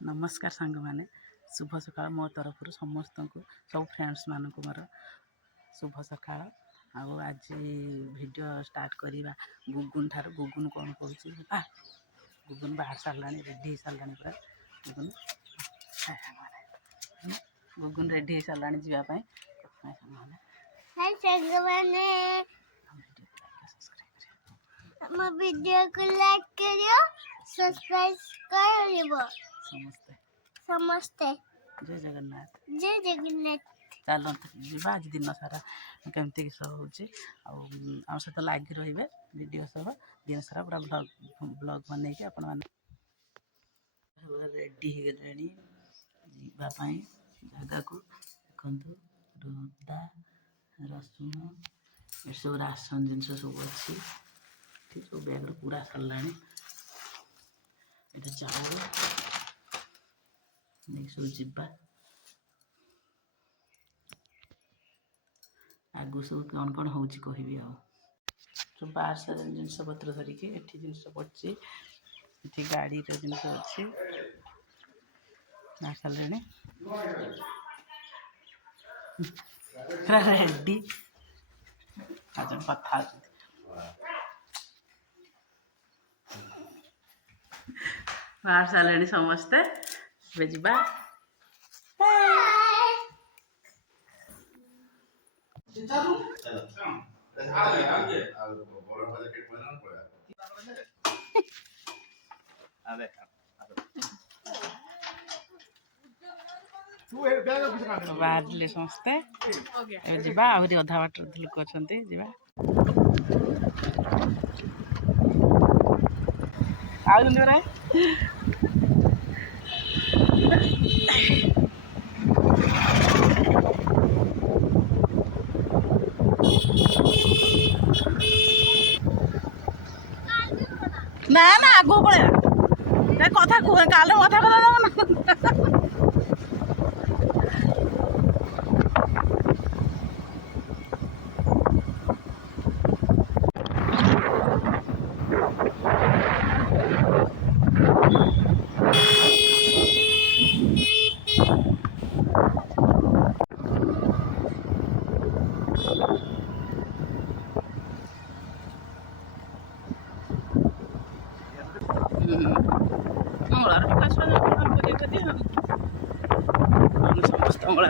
नमस्कार सांग मैंने शुभ सका मो तरफ समस्त को सब फ्रेंड्स मानक मोर शुभ सका आज वीडियो स्टार्ट करवा गुगुन ठार गुगुन कौन करुँ गुगुन बाहर सारा रेडी सारा पूरा गुगुन गुगुन रेडी सारा जावाई वीडियो को लाइक करियो सब्सक्राइब करियो समस्ते जय जगन्नाथ चलो जीवा आज दिन सारा केमती किस हो सहित लगी रे वीडियो सब दिन सारा पूरा ब्लॉग बन के आपण रेडी हो गले जावाई जगह को देखु अदा रसुण ये सब राशन जिन सब अच्छी सब बैग पूरा सरला ये चाउल नहीं सब जीवा आगु सब कौन कौन हो कहबी सब बाहर सारा जिनस पत्र धरिकी एठी जिनस पड़ी ये गाड़ी जिनस अच्छी सारे रेडी आज कथा बाहर सारे समस्ते जा बाहर समस्ते जा आहरी अधा बाट लोक अच्छा जा ना ना आगो पड़े कथा काल कथा कथा समस्त मंगल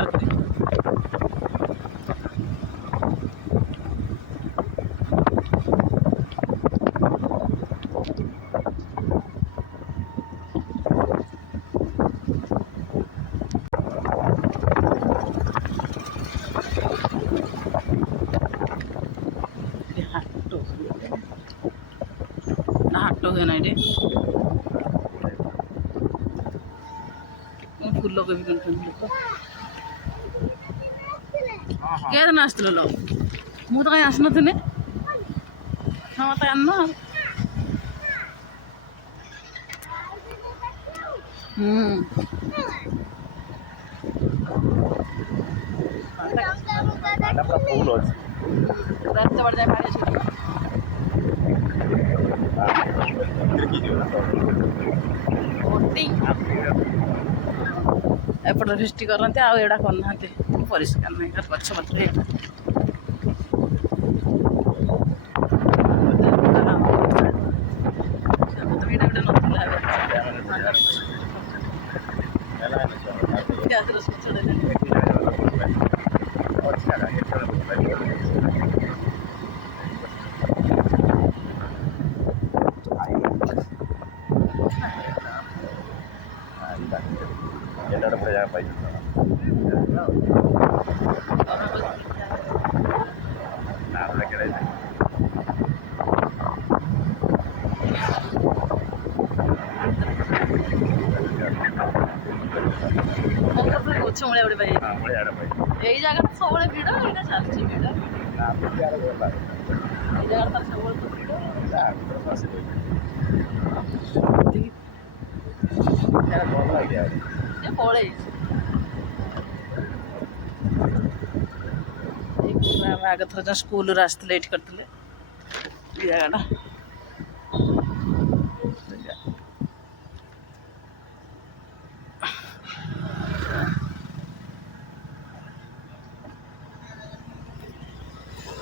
हाट हुए ना ये फूल भी लोक क्या आसत लो मुझे कहीं आसन हाँ मत आन एपट दृष्टि करते आड़ा करना परिष्कार नहीं गछ पत्र गछ मुड़े ये जगह सब भिड़ यहाँ चलती भिड़ जगह सब पड़े आगे थर जो स्कूल आसते ये करते जगह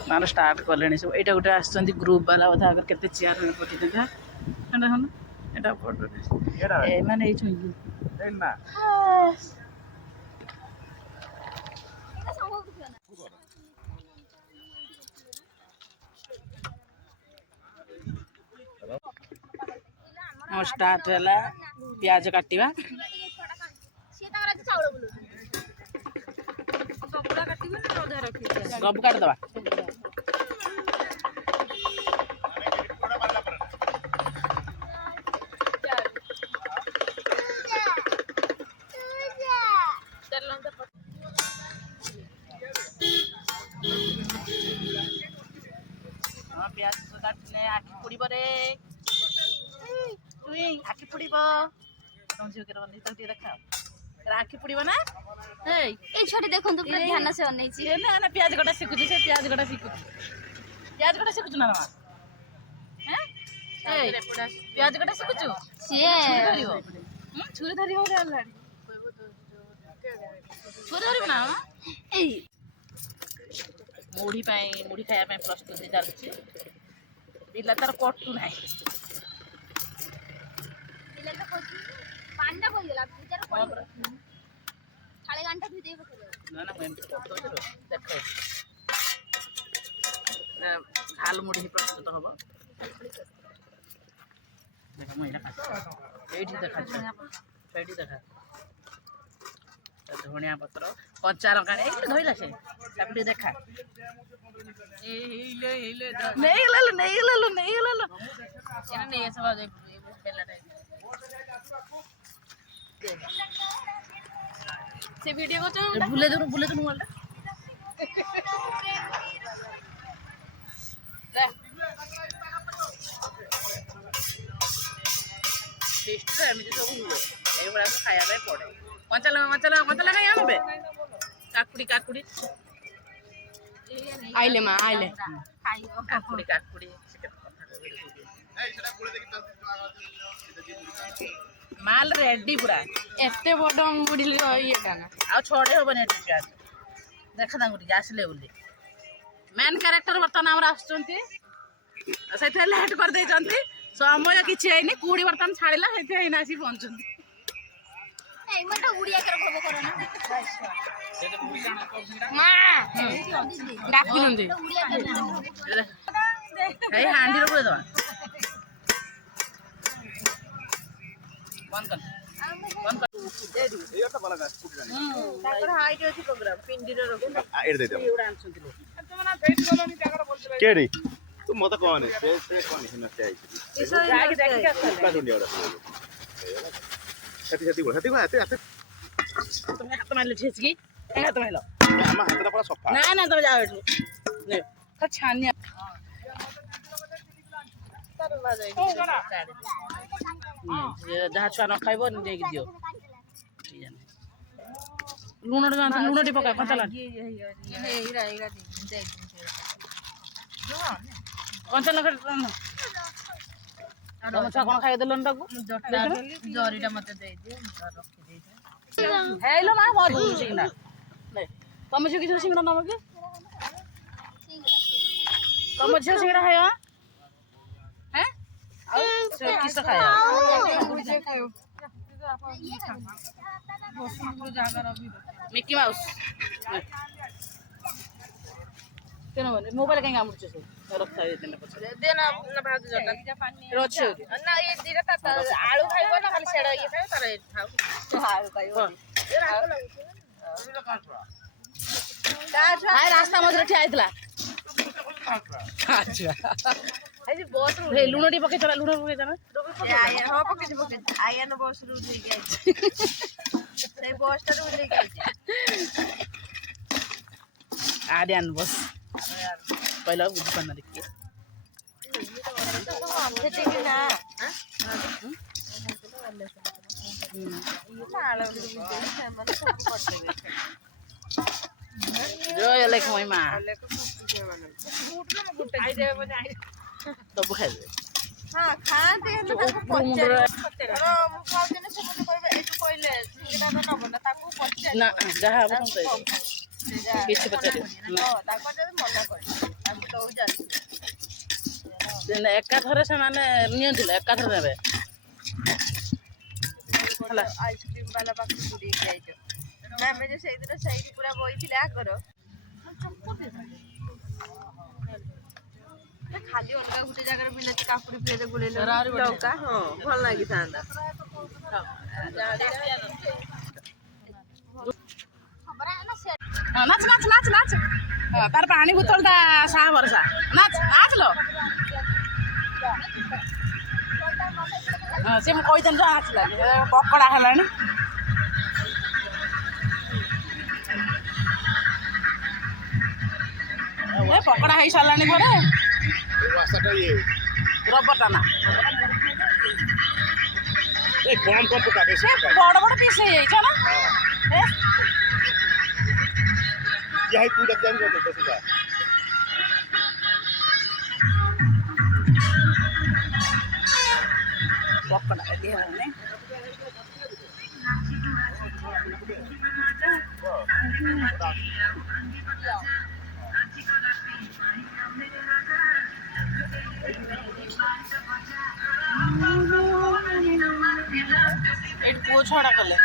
ତାଙ୍କର ଷ୍ଟାର୍ଟ କଲେଣି ସବୁ। ଏଇଟା ଗୋଟେ ଆସିଛନ୍ତି ଗ୍ରୁପ୍ ବାଲା ବୋଧେ ଆଗରେ କେତେ ଚେୟାର ପକେଇଦେଇଥା ଏଇଟା ଏମାନେ ହେଇଛନ୍ତି ଆମ ଷ୍ଟାର୍ଟ ହେଲା ପିଆଜ କାଟିବା। ସବୁ କାଟିଦେବା। ପିଆଜ କାଟିଲେ ଆଖି ପୋଡ଼ିବରେ ଆଖି ପୋଡ଼ିବ। ତମ ଝିଅ କେତେ ବନେଇ ତାକୁ ଟିକେ ଦେଖାଅ। ଆଖି ପୋଡ଼ିବ ନା? এই ছোটি দেখুন তো পুরো ধ্যান সে অনেইছি না না ପିଆଜ କଟା ଶିଖୁଛି ସେ ପିଆଜ କଟା ଶିଖୁଛି। ପିଆଜ କଟା ଶିଖୁଛୁ ନା ମାମା? ପିଆଜ କଟା ଶିଖୁଛୁ? ସିଏ ଛୁରୀ ଧରିବ ଛୁରୀ ଧରିବ ନା ଏଇ ମୁଢ଼ି ପାଇଁ ମୁଢ଼ି ଖାଇବା ପାଇଁ ପ୍ରସ୍ତୁତି ଚାଲିଛି। ପିଲା ତାର କଟୁ ନାହିଁ। ପାଣିଟା ପଡ଼ିଗଲା ଭିତରେ ପଡ଼ିଗଲା ଖାଲି ଗାଣ୍ଟା ଧୋଇ ଦେଇ ପକେଇଦେବ। ନା ନା ମୁଁ ଏମିତି କରିଦେଉଛି ଦେଖ ଝାଲ ମୁଢ଼ି ପ୍ରସ୍ତୁତ ହବ। ଦେଖ ମୁଁ ଏଇଟା ଏଇଠି ଦେଖା ସେଇଠି ଦେଖା ଧଣିଆ ପତ୍ର କଞ୍ଚା ଲଙ୍କା ଏଇଠି ଧୋଇଲା ସେ ତାକୁ ଟିକେ ଦେଖା। ନେଇଗଲା ନେଇ ଆସ ସେ ଭିଡ଼ିଓ କରୁଛ ବୁଲେଇ ଦେଉନୁ ମୋବାଇଲଟା। ଫିଷ୍ଟରେ ଏମିତି ସବୁ ହୁଏ। ଏଇଭଳିଆ ଖାଇବା ପାଇଁ ପଡ଼େ। କଞ୍ଚା ଲଙ୍କା ଆଣିବେ। କାକୁଡ଼ି ଆଇଲେ ମା ଆଇଲେ କାକୁଡ଼ି ମାଲ ରେଡି ପୁରା। ଏତେ ବଡ଼ ମୁଢ଼ି ଇଏଟା ନା ଆଉ ଛଡ଼େଇ ହବନି ଏଠି ପିଆଜ। ଦେଖ ତାଙ୍କୁ ଟିକେ ଆସିଲେ ବୋଲି ମେନ୍ କ୍ୟାରେକ୍ଟର ବର୍ତ୍ତମାନ ଆମର ଆସୁଛନ୍ତି। ସେଥିପାଇଁ ଲେଟ୍ କରିଦେଇଛନ୍ତି। ସମୟ କିଛି ହେଇନି କୁହୁଡ଼ି ବର୍ତ୍ତମାନ ଛାଡ଼ିଲା ସେଥିପାଇଁ ଏଇନା ଆସିକି ପହଞ୍ଚୁଛନ୍ତି। ମା ଡାକୁଛନ୍ତି ଏଇ ହାଣ୍ଡିରେ ପୁରେଇଦେବା। ତାଙ୍କର ହାଇଟ୍ ଅଛି ପ୍ରୋଗ୍ରାମ ପିଣ୍ଡିର ରୋଗ କେଡି ତୁ ମତେ କହନି ସେ କହନି ହିନସ୍ତେ ଆଇଛି তুমি হাত মারলে ছেচকি হাত মারলো ଆମ ହାତଟା ପୁରା ସଫା না না তুমি যাও এটু ছানিয়া ଯାହା ଛୁଆ ନ ଖାଇବ ନେଇକି ଦିଅ। ଲୁଣ ଟିକେ ପକା କଞ୍ଚା ଲଙ୍କା ତମ ଛୁଆ କଣ ଖାଇଦେଲନି ତାକୁ ଜରିଟା ମତେ ଦେଇଦିଅ ହେଇଲୋ ମା ମୋ ସିଙ୍ଗଡ଼ା ତମ ଝିଅ କିଛି ସିଙ୍ଗଡ଼ା ନବ କି ତମ ଝିଅ ସିଙ୍ଗଡ଼ା ଖାଇବ ଆଉ କିସ ଖାଇବ ମିକି ମାଉସ କେନ ବନେ ମୋବାଇଲ କାଇଁ କାମୁଡୁଛ ସେ ରଖା ହେଇଥିଲା ପଛରେ ଦେ ନା ଭାତ ଜଟା ଅଛି ନା ଏ ଦିଟା ତା ଆଳୁ ଖାଇବ ନା ଖାଲି ସେଡା ଇଏ ଖାଇବ ତାର ଖାଉ ଆଳୁ ଖାଇବ ରାସ୍ତା ମଝିରେ ଠିଆ ହେଇଥିଲା ଲୁଣ ଟିକେ ପକେଇଥିଲା ଲୁଣ ପକେଇଥିଲା ଆଇଆନ ବସ ରୁ ନେଇକି ଆଇଛି ସେଇ ବସ ଟାରୁ ନେଇକି ଆଇଛି ଆରିଆନ ବସ କହିଲା ବୁଝିପାରୁନା ଟିକେ ଜୟ ଲେଖ ମା ସବୁ ଖାଇବେ ହଁ ଖାଆନ୍ତି ହେଲେ ତାକୁ ପଚାରିବ ମୁଁ ଖାଉଥିଲି ସେମାନେ କହିବେ ଏଇଠୁ କହିଲେ ସିଙ୍ଗଡ଼ା ନବ ନା ତାକୁ ପଚାରିବ ନା ଯାହା ହବ କିଛି ପଚାରିବ ତାକୁ ଯଦି ମନା କରିବ ସବୁ ଚାଲିଛି ଏକାଥରେ ସେମାନେ ନିଅନ୍ତିಲ್ಲ ଏକାଥରେ ନେବେ ହେଲା। ଆଇସ୍କ୍ରିମ୍ ବାଲା ପାଖକୁ ଦୂରେଇକି ଯାଇଛ ଆମେ ଯେ ସେଇଦିନ ସେଇଠି ପୁରା ବଇଥିଲେ ଆଗର ଖାଲି ଅଲଗା ଗୋଟେ ଜାଗାରେ ବିଲାତି କାକୁଡି ପିଆଜ ଗୋଳେଇଲେ ଲଙ୍କା ହଁ ଭଲ ଲାଗିଥାନ୍ତା। ନାଚ ନାଚ ନାଚ ନାଚ ତାର ପାଣି ବୋତଲଟା ସାହା ଭରସା ନାଚ ନାଚ ଲୋ ସେ ମୁଁ କହିଛନ୍ତି ନାଚିଲା ପକଡା ହେଲାଣି ପକଡା ହେଇସାରିଲାଣି ଘରେ ରବରଟା ନା କମ୍ କମ୍ ପକା ବେଶୀ ପକା ବଡ ବଡ ପିସ୍ ହେଇଯାଇଛି ନା ଇଏ ତୁ ଜାଣି ବେଶୀଟା ପକଡା ରେଡି ହେଲାଣି ଏଇଠି ପୁଅ ଛଡା କଲେ